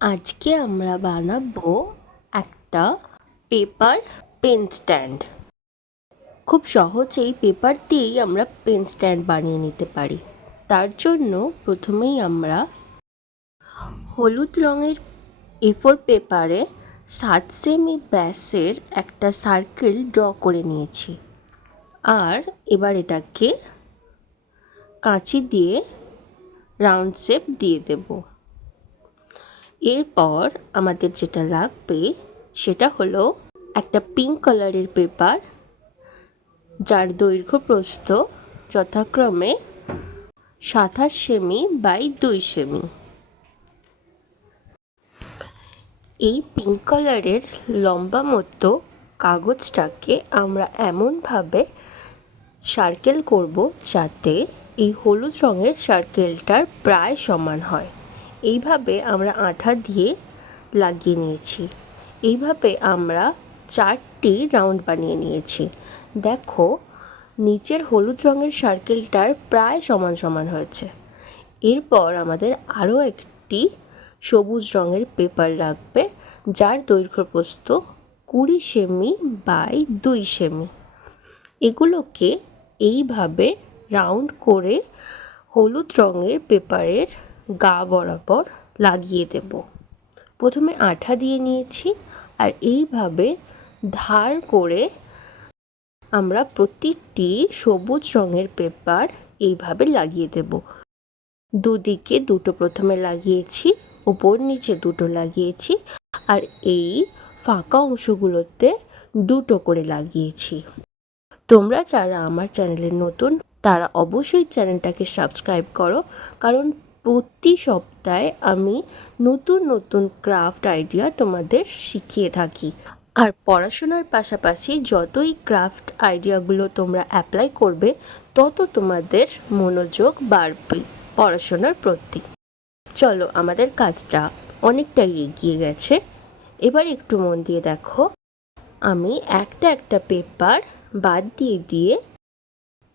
আজকে আমরা বানাবো একটা পেপার পেন স্ট্যান্ড। খুব সহজেই পেপার দিয়েই আমরা পেন স্ট্যান্ড বানিয়ে নিতে পারি। তার জন্য প্রথমেই আমরা হলুদ রঙের A4 পেপারে 7 সেমি ব্যাসের একটা সার্কেল ড্র করে নিয়েছি। আর এবার এটাকে কাঁচি দিয়ে রাউন্ড শেপ দিয়ে দেবো। এরপর আমাদের যেটা লাগবে সেটা হলো একটা পিঙ্ক কালারের পেপার, যার দৈর্ঘ্য প্রস্থ যথাক্রমে 27 সেমি বাই 2 সেমি। এই পিঙ্ক কালারের লম্বা মতো কাগজটাকে আমরা এমনভাবে সার্কেল করব যাতে এই হলুদ রঙের সার্কেলটার প্রায় সমান হয়। এইভাবে আমরা আঠা দিয়ে লাগিয়ে নিয়েছি। এইভাবে আমরা 4টি রাউন্ড বানিয়ে নিয়েছি। দেখো, নিচের হলুদ রঙের সার্কেলটার প্রায় সমান সমান হয়েছে। এরপর আমাদের আরও একটি সবুজ রঙের পেপার লাগবে, যার দৈর্ঘ্য প্রস্থ 20 সেমি বাই 2 সেমি। এগুলোকে এইভাবে রাউন্ড করে হলুদ রঙের পেপারের গা বরাবর লাগিয়ে দেব। প্রথমে আঠা দিয়ে নিয়েছি, আর এইভাবে ধার করে আমরা প্রতিটি সবুজ রঙের পেপার এইভাবে লাগিয়ে দেব। দুদিকে দুটো প্রথমে লাগিয়েছি, ওপর নিচে দুটো লাগিয়েছি, আর এই ফাঁকা অংশগুলোতে দুটো করে লাগিয়েছি। তোমরা যারা আমার চ্যানেলে নতুন তারা অবশ্যই চ্যানেলটাকে সাবস্ক্রাইব করো, কারণ প্রতি সপ্তাহে আমি নতুন নতুন ক্রাফট আইডিয়া তোমাদের শিখিয়ে থাকি। আর পড়াশোনার পাশাপাশি যতই ক্রাফট আইডিয়াগুলো তোমরা অ্যাপ্লাই করবে, তত তোমাদের মনোযোগ বাড়বে পড়াশোনার প্রতি। চলো, আমাদের কাজটা অনেকটাই এগিয়ে গেছে। এবার একটু মন দিয়ে দেখো, আমি একটা একটা পেপার বাদ দিয়ে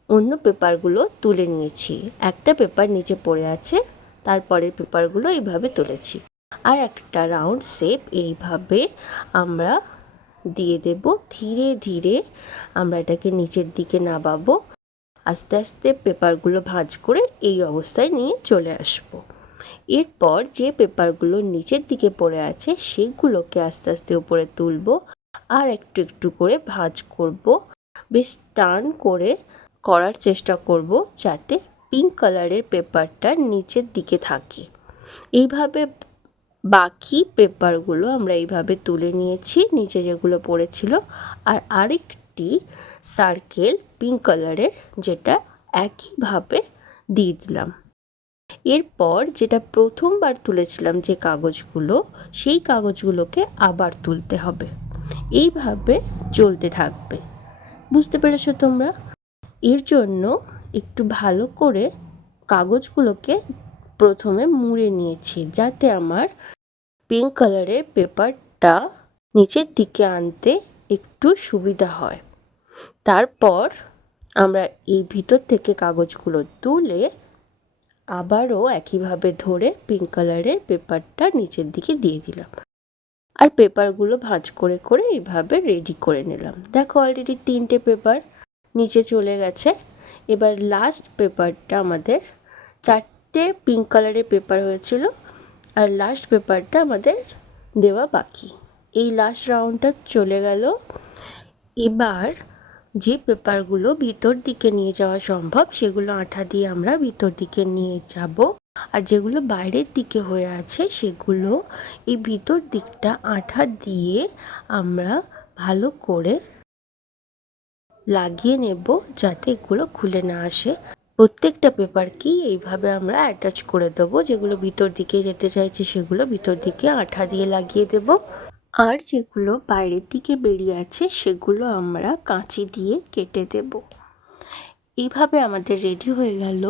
অন্য পেপারগুলো তুলে নিয়েছি। একটা পেপার নিচে পড়ে আছে, তারপরের পেপারগুলো এইভাবে তুলেছি। আর একটা রাউন্ড শেপ এইভাবে আমরা দিয়ে দেব। ধীরে ধীরে আমরা এটাকে নিচের দিকে নামাবো। আস্তে আস্তে পেপারগুলো ভাঁজ করে এই অবস্থায় নিয়ে চলে আসব। এরপর যে পেপারগুলো নিচের দিকে পড়ে আছে সেগুলোকে আস্তে আস্তে উপরে তুলব, আর একটু একটু করে ভাঁজ করব। বেশ টান করে করার চেষ্টা করব যাতে পিঙ্ক কালারের পেপারটা নিচের দিকে থাকে। এইভাবে বাকি পেপারগুলো আমরা এইভাবে তুলে নিয়েছি, নিচে যেগুলো পড়েছিল। আর আরেকটি সার্কেল পিঙ্ক কালারের, যেটা একইভাবে দিয়ে দিলাম। এরপর যেটা প্রথমবার তুলেছিলাম যে কাগজগুলো, সেই কাগজগুলোকে আবার তুলতে হবে। এইভাবে চলতে থাকবে। বুঝতে পেরেছো তোমরা? এর জন্য একটু ভালো করে কাগজগুলোকে প্রথমে মুড়ে নিয়েছি, যাতে আমার পিঙ্ক কালারের পেপারটা নিচের দিকে আনতে একটু সুবিধা হয়। তারপর আমরা এই ভিতর থেকে কাগজগুলো তুলে আবারও একইভাবে ধরে পিঙ্ক কালারের পেপারটা নিচের দিকে দিয়ে দিলাম। আর পেপারগুলো ভাঁজ করে করে এইভাবে রেডি করে নিলাম। দেখো, অলরেডি 3টে পেপার নিচে চলে গেছে। এবার লাস্ট পেপারটা আমাদের 4টে পিঙ্ক কালারের পেপার হয়েছিল, আর লাস্ট পেপারটা আমাদের দেওয়া বাকি। এই লাস্ট রাউন্ডটা চলে গেল। এবার যে পেপারগুলো ভিতর দিকে নিয়ে যাওয়া সম্ভব সেগুলো আঠা দিয়ে আমরা ভিতর দিকে নিয়ে যাব, আর যেগুলো বাইরের দিকে হয়ে আছে সেগুলো এই ভিতর দিকটা আঠা দিয়ে আমরা ভালো করে লাগিয়ে নেব, যাতে এগুলো খুলে না আসে। প্রত্যেকটা পেপারকেই এইভাবে আমরা অ্যাটাচ করে দেবো। যেগুলো ভিতর দিকে যেতে চাইছে সেগুলো ভিতর দিকে আঠা দিয়ে লাগিয়ে দেব, আর যেগুলো বাইরের দিকে বেরিয়ে আছে সেগুলো আমরা কাঁচি দিয়ে কেটে দেব। এইভাবে আমাদের রেডি হয়ে গেল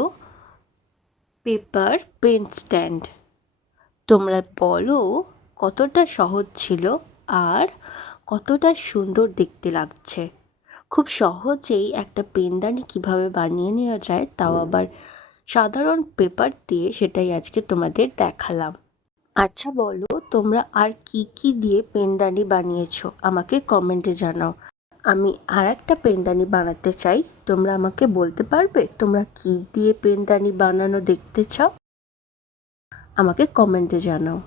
পেপার পেন স্ট্যান্ড। তোমরা বলো কতটা সহজ ছিল আর কতটা সুন্দর দেখতে লাগছে। খুব সহজেই একটা পেনদানি কিভাবে বানিয়ে নেওয়া যায়, তাও আবার সাধারণ পেপার দিয়ে, সেটাই আজকে তোমাদের দেখালাম। আচ্ছা বলো, তোমরা আর কি কি দিয়ে পেনদানি বানিয়েছো আমাকে কমেন্টে জানাও। আমি আর একটা পেনদানি বানাতে চাই, তোমরা আমাকে বলতে পারবে তোমরা কি দিয়ে পেনদানি বানানো দেখতে চাও? আমাকে কমেন্টে জানাও।